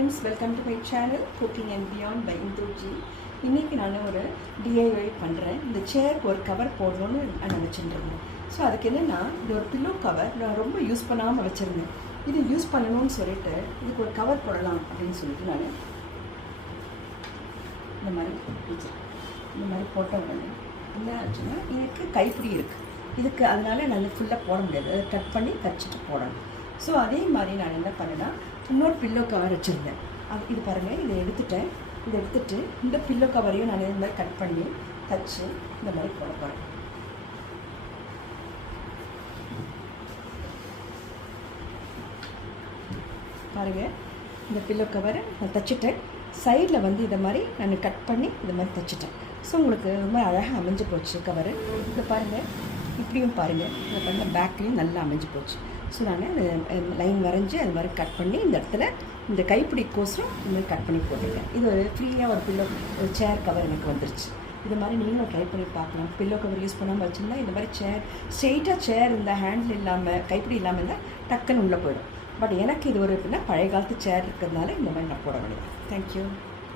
Friends, welcome to my channel Cooking and Beyond by Indoji. இன்றைக்கி நான் ஒரு DIY பண்ணுறேன். இந்த சேருக்கு ஒரு கவர் போடணும்னு நான் வச்சுருந்தேன். ஸோ அதுக்கு என்னென்னா, இது ஒரு பில்லோ கவர் நான் ரொம்ப யூஸ் பண்ணாமல் வச்சுருந்தேன். இது யூஸ் பண்ணணும்னு சொல்லிட்டு இதுக்கு ஒரு கவர் போடலாம் அப்படின்னு சொல்லிட்டு நான் இந்த மாதிரி போட்ட உடனே என்ன ஆச்சுன்னா, இதுக்கு கைப்பிடி இருக்குது. இதுக்கு அதனால் நான் ஃபுல்லாக போட முடியாது, அதை கட் பண்ணி தச்சுட்டு போடணும். ஸோ அதே மாதிரி நான் என்ன பண்ணேன்னா, இன்னொரு பில்லோ கவர் வச்சுருந்தேன். இது பாருங்கள், இதை எடுத்துட்டு இந்த பில்லோ கவரையும் நான் இந்த மாதிரி கட் பண்ணி தச்சு இந்த மாதிரி போட போகிறேன். பாருங்கள், இந்த பில்லோ கவரை நான் தச்சுட்டேன். சைடில் இதை மாதிரி நான் கட் பண்ணி இந்த மாதிரி தச்சுட்டேன். ஸோ உங்களுக்கு ரொம்ப அழகாக அமைஞ்சு போச்சு கவரு. இதை பாருங்கள், இப்படியும் பாருங்கள், இதை பாருங்கள், பேக்லேயும் நல்லா அமைஞ்சு போச்சு. ஸோ நான் லைன் வரைஞ்சி அது மாதிரி கட் பண்ணி இந்த இடத்துல இந்த கைப்பிடிக்கோசரம் இந்த மாதிரி கட் பண்ணி போட்டிருக்கேன். இது ஒரு ஃப்ரீயாக ஒரு சேர் கவர் எனக்கு வந்துருச்சு. இது மாதிரி நீங்களும் ட்ரை பண்ணி பார்க்கலாம். பில்லோ கவர் யூஸ் பண்ணாமல் வச்சுருந்தா இந்த மாதிரி ஸ்ட்ரெயிட்டாக சேர் இந்த ஹேண்டில் இல்லாமல் கைப்பிடி இல்லாமல் இருந்தால் டக்குன்னு உள்ளே போயிடும். பட் எனக்கு இது ஒரு எப்படின்னா பழைய காலத்து சேர் இருக்கிறதுனால இந்த மாதிரி நான் போட முடியும். தேங்க்யூ.